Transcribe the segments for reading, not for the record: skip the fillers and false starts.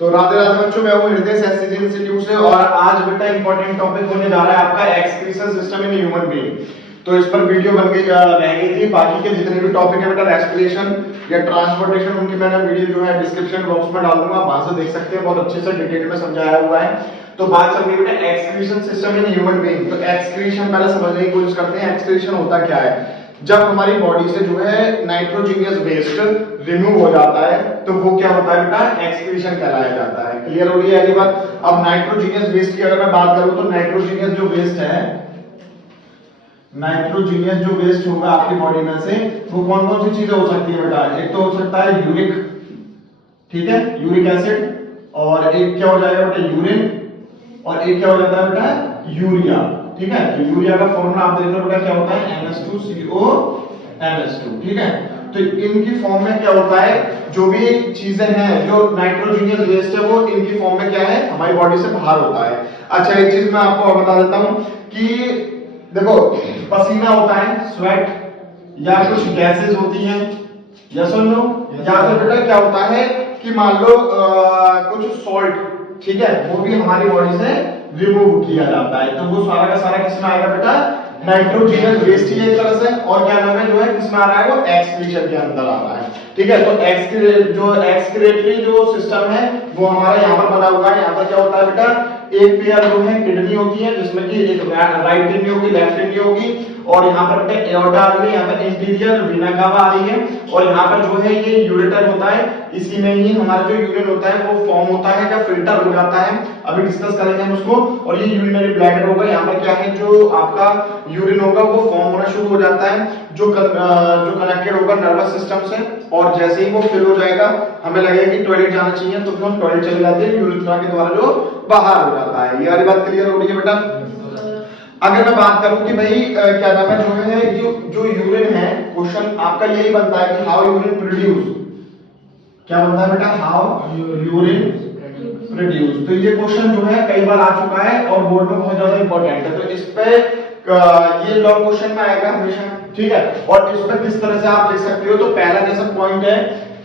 तो राधे राधे बच्चों, मैं हूं हृदय एससीजी इंस्टीट्यूट से और आज बेटा इंपॉर्टेंट टॉपिक होने जा रहा है आपका excretion system in human being. तो इस पर वीडियो बन गई रह गई थी। बाकी के जितने भी टॉपिक है बेटा रेस्पिरेशन या ट्रांसपोर्टेशन, उनकी मैंने वीडियो जो है डिस्क्रिप्शन बॉक्स में डाल दूंगा, वहां से देख सकते हैं। बहुत अच्छे से डिटेल में समझाया हुआ है। तो बात चल रही है बेटा excretion system in human being. तो एक्सक्रीशन पहले समझने की कोशिश करते हैं। एक्सक्रीशन होता क्या है? जब हमारी बॉडी से जो है नाइट्रोजनियस वेस्ट रिमूव हो जाता है तो वो क्या होता है बेटा? एक्सक्रीशन कहलाया जाता है। क्लियर हो रही है ये बात? अब नाइट्रोजनियस वेस्ट की अगर मैं बात करूं तो नाइट्रोजनियस जो वेस्ट है, नाइट्रोजनियस जो वेस्ट होगा आपकी बॉडी में से, वो कौन कौन सी चीजें हो सकती है बेटा? एक तो हो सकता है यूरिक, ठीक है, यूरिक एसिड, और एक क्या हो जाएगा बेटा? यूरिन, और एक क्या हो जाता है बेटा? यूरिया। ठीक है, तो यूरिया का फॉर्मूला आप देख रहे हो बेटा क्या होता है? NH2CO NH2। ठीक है, तो इनकी फॉर्म में क्या होता है? जो भी चीजें हैं, जो नाइट्रोजनियस वेस्ट है, वो इनकी फॉर्म में क्या है? हमारी बॉडी से बाहर होता है। अच्छा, एक चीज मैं आपको और बता देता हूं कि देखो, पसीना होता है, स्वेट, या कुछ गैसेस होती हैं, यस और नो, या फिर बेटा क्या होता है कि मान लो कुछ सॉल्ट, ठीक है, वो भी हमारी बॉडी से रिमूव किया जाता है। तो वो सारा का सारा किसमें आएगा बेटा? नाइट्रोजनियस वेस्ट ही एक तरह से, और क्या नाम है जो है किसमें आ रहा है? वो एक्सक्रीशन के अंदर आ रहा है। ठीक है, तो एक्सक्रीटरी जो सिस्टम है वो हमारा यहाँ पर बना हुआ है। यहाँ पर क्या होता है बेटा? एक पेयर जो है किडनी होती है, जिसमें कि एक राइट किडनी होगी, लेफ्ट किडनी होगी, और यहाँ पर बेटा एओर्टा आ रही है, यहाँ पर इंटीरियर वीना कावा आ रही है, और यहाँ पर जो है ये यूरेटर होता है। इसी में ही हमारा जो यूरिन होता है वो फॉर्म होता है, क्या फिल्टर हो जाता है, अभी डिस्कस करेंगे हम उसको। और ये यूरिनरी ब्लैडर होगा। यहाँ पर क्या है, जो आपका यूरिन होगा वो फॉर्म होना शुरू हो जाता है, जो कनेक्टेड होगा नर्वस सिस्टम से, और जैसे ही वो फिल हो जाएगा, हमें लगेगा कि टॉयलेट जाना चाहिए, तो फिर हम टॉयलेट चले जाते हैं, यूरिथ्रा के द्वारा जो बाहर हो जाता है। ये वाली बात क्लियर हो रही है बेटा? अगर मैं बात करूं कि भाई क्या नाम है जो है जो यूरिन है, क्वेश्चन आपका यही बनता है कि हाउ यूरिन प्रोड्यूस, क्या बनता है बेटा? How urine produce. तो ये क्वेश्चन जो है कई बार आ चुका है और बोर्ड में बहुत ज्यादा इंपॉर्टेंट है, तो इस पे ये लॉन्ग क्वेश्चन में आएगा हमेशा। ठीक है, और इस पर किस तरह से आप लिख सकते हो? तो पहला जैसा पॉइंट है,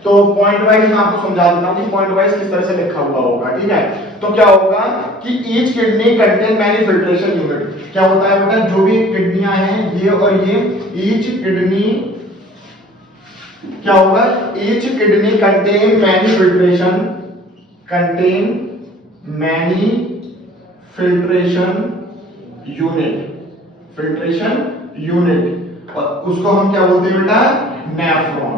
तो पॉइंट वाइज मैं आपको समझा देता हूं कि पॉइंट वाइज किस तरह से लिखा हुआ होगा। ठीक है, तो क्या होगा कि each kidney contain many filtration unit. क्या होता है बेटा? जो भी किडनियां हैं ये और ये, ईच किडनी क्या होगा? Each kidney contain many filtration, contain many filtration unit, filtration unit, और उसको हम क्या बोलते हैं बेटा? नेफ्रॉन।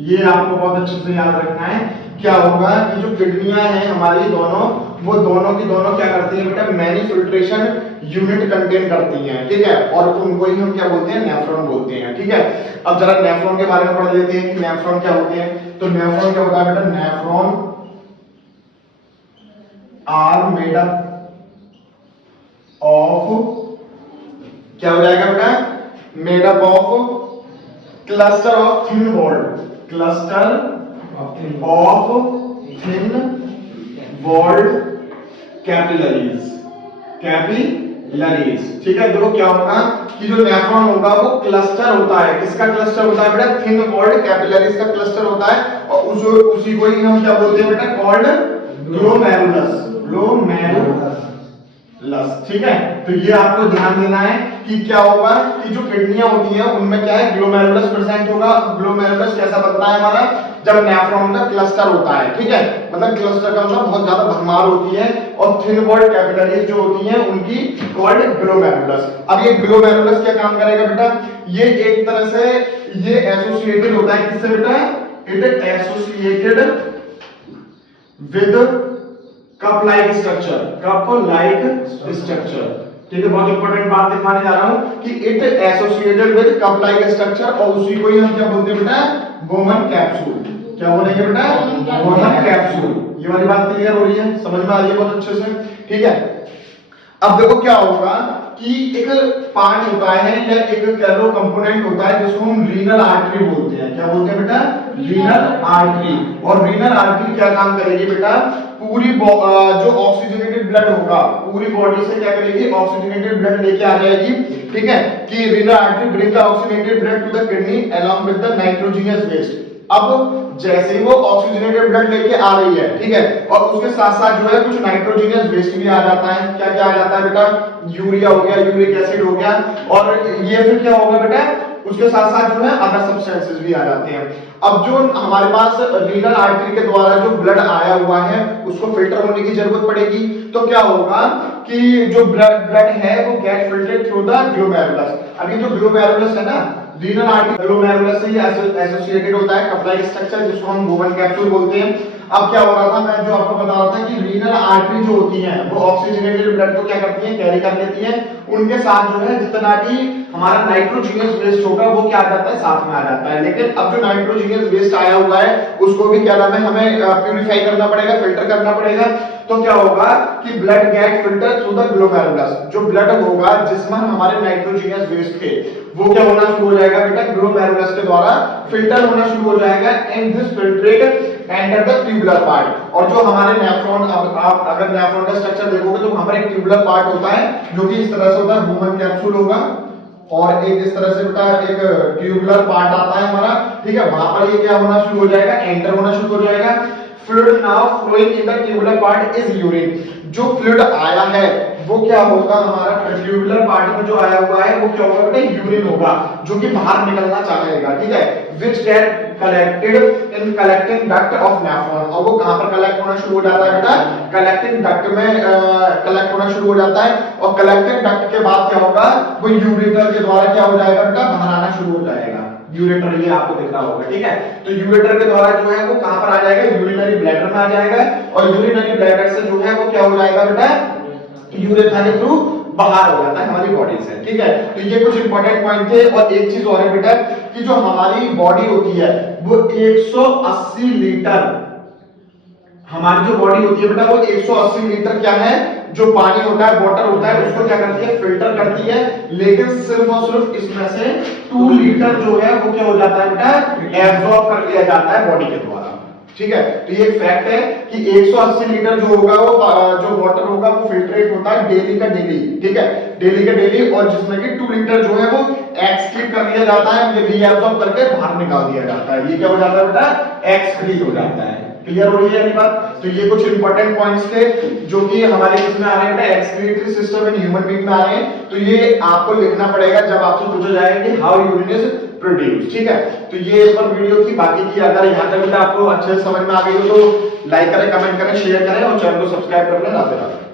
ये आपको बहुत अच्छे से याद रखना है। क्या होगा कि जो किडनियां हैं हमारी दोनों, वो दोनों की दोनों क्या करती हैं बेटा? मैनी फिल्ट्रेशन यूनिट कंटेन करती हैं। ठीक है, और उनको ही हम क्या बोलते हैं? नेफ्रॉन बोलते हैं। ठीक है, अब जरा नेफ्रॉन के बारे में पढ़ लेते हैं कि नेफ्रॉन क्या होते हैं। तो नेफ्रॉन क्या होता है बेटा? Nephron are made up of, क्या हो जाएगा बेटा? Made up of cluster of thin walled, cluster of thin walled capillaries, capillaries. ठीक है, देखो क्या होगा कि जो नेफ्रॉन होगा वो क्लस्टर होता है। किसका क्लस्टर होता है बेटा? थिन वॉल्ड कैपिलरीज का क्लस्टर होता है, और उसी को ही हम क्या बोलते हैं बेटा? Called glomerulus, glomerulus. ठीक है, तो ये आपको ध्यान देना है कि क्या होगा कि जो किडनियां होती हैं उनमें क्या है? ग्लोमेरुलस प्रेजेंट होगा। ग्लोमेरुलस कैसा बनता है हमारा? जब नेफ्रॉन का क्लस्टर होता है। ठीक है, मतलब क्लस्टर का मतलब बहुत ज्यादा भरमार होती है, और थिन वॉल्ड कैपिलरीज जो होती हैं उनकी कॉल्ड ग्लोमेरुलस। अब ये ग्लोमेरुलस क्या काम करेगा बेटा? ये एक तरह से ये एसोसिएटेड होता है किससे बेटा? It associated with cup like structure, cup like structure. ठीक है, बहुत इंपॉर्टेंट बात दिखाने जा रहा हूं कि it associated with cup like structure, और उसी को ही हम क्या बोलते हैं बेटा? गोमन कैप्सूल। क्या बोलेंगे बेटा? गोमन कैप्सूल। ये वाली बात क्लियर हो रही है? समझ में आ रही है बहुत अच्छे से? ठीक है, अब देखो क्या होगा कि एक पार्ट होता है या एक कैलो कंपोनेंट होता है जिसको हम रीनल आर्टरी बोलते हैं। क्या बोलते हैं बेटा? Renal artery. और रीनल आर्टरी क्या काम करेगी बेटा? पूरी जो ऑक्सीजनेटेड ब्लड होगा पूरी बॉडी से क्या करेगी? ऑक्सीजनेटेड ब्लड लेके आ जाएगी। ठीक है, कि renal artery bring the oxygenated blood to the kidney along with the nitrogenous waste. अब जैसे ही वो ऑक्सीजनेटेड ब्लड लेके आ रही है, ठीक है, और उसके साथ साथ जो है कुछ नाइट्रोजनियस वेस्ट भी आ जाता है। क्या क्या आ जाता है बेटा? यूरिया हो गया, यूरिक एसिड हो गया, और ये फिर क्या होगा बेटा? उसके साथ साथ जो है अदर सब्सटेंसेस भी आ जाते हैं। अब जो हमारे पास रीनल आर्टरी के द्वारा जो ब्लड आया हुआ है उसको फिल्टर होने की जरूरत पड़ेगी। तो क्या होगा कि जो ब्लड है वो get filtered through the glomerulus. अभी जो ग्लोमेरुलस है ना, रीनल आर्टरी ग्लोमेरुलस से एसोसिएटेड होता है, कप लाइक स्ट्रक्चर जिसको हम बोवन कैप्सूल बोलते हैं। अब क्या हो रहा था, मैं जो आपको बता रहा था कि रीनल आर्टरी जो होती है वो ऑक्सीजनेटेड ब्लड को क्या करती है? कैरी कर लेती है। उनके साथ जो है जितना भी हमारा नाइट्रोजनियस वेस्ट होगा वो क्या आ जाता है? साथ में आ जाता है। लेकिन अब जो नाइट्रोजनियस वेस्ट आया हुआ है उसको भी क्या नाम है? हमें प्यूरिफाई करना पड़ेगा, फिल्टर करना पड़ेगा। तो क्या होगा कि blood get filter through the glomerulus. जो ब्लड होगा जिसमें हमारे नाइट्रोजनियस वेस्ट थे वो क्या होना शुरू हो जाएगा बेटा? ग्लोमेरुलस के द्वारा फिल्टर होना शुरू हो जाएगा। And this filtrate enter the tubular part. और जो हमारे नेफ्रॉन, अब आप अगर नेफ्रॉन का स्ट्रक्चर देखोगे तो हमारे एक ट्यूबुलर पार्ट होता है जो कि इस तरह से होता है, बोवन कैप्सूल होगा, और एक इस तरह से बेटा एक ट्यूबुलर पार्ट आता है हमारा, ठीक है। वहां पर ये क्या होना शुरू हो जाएगा? एंटर होना शुरू हो जाएगा। Fluid now flowing in the tubular part is urine. जो फ्लूइड आया है वो क्या होगा? हमारा ट्यूबुलर पार्ट में जो आया हुआ है वो क्या होगा बेटा? यूरिन होगा, जो कि बाहर निकलना चाहेगा, ठीक है। Which get collected in collecting duct of nephron. और वो कहां पर कलेक्ट होना शुरू हो जाता है बेटा? कलेक्टिंग डक्ट में कलेक्ट होना शुरू हो जाता है। और कलेक्टिंग डक्ट के बाद क्या होगा? वो यूरेटर के द्वारा क्या हो जाएगा बेटा? बाहर आना शुरू हो जाएगा। यूरेटर ये आपको दिख रहा होगा, ठीक है। तो यूरेटर के द्वारा जो है वो कहां पर आ जाएगा? यूरिनरी ब्लैडर में आ जाएगा। और यूरिनरी ब्लैडर से जो है वो क्या हो जाएगा बेटा? यूरेथ्रा के थ्रू बाहर हो जाता है हमारी बॉडी से, ठीक है। तो ये कुछ इंपॉर्टेंट पॉइंट थे। और एक चीज और है बेटा कि जो हमारी बॉडी होती है वो 180 लीटर, हमारी जो बॉडी होती है बेटा वो 180 लीटर क्या है? जो पानी होता है, वाटर होता है, उसको क्या करती है? फिल्टर करती है। लेकिन सिर्फ और सिर्फ इसमें से 2 लीटर जो है वो क्या हो जाता है बेटा? एब्जॉर्ब कर लिया जाता है बॉडी के द्वारा, ठीक है। तो ये फैक्ट है कि 180 लीटर जो होगा वो जो वाटर होगा वो फिल्ट्रेट होता है डेली का डेली, ठीक है, डेली का डेली। और जिसमें कि 2 लीटर जो है वो एक्सक्रीट कर लिया जाता है, ये रीअब्सॉर्ब करके बाहर निकाल दिया जाता है। ये क्या हो जाता है बेटा? एक्सक्रीट हो जाता है। क्लियर हो रही है ये बात? तो ये कुछ इंपॉर्टेंट पॉइंट्स थे जो कि हमारे इसमें आ रहे हैं बेटा, excretory system in human being में आ रहे हैं। तो ये आपको लिखना पड़ेगा जब आपसे पूछा जाएगा कि हाउ यूरिन इज प्रोड्यूस, ठीक है। तो ये इस पर वीडियो थी। बाकी की अगर यहाँ तक बेटा आपको अच्छे से समझ में आ गई हो तो लाइक करें, कमेंट करें, शेयर करें और चैनल को सब्सक्राइब कर लें।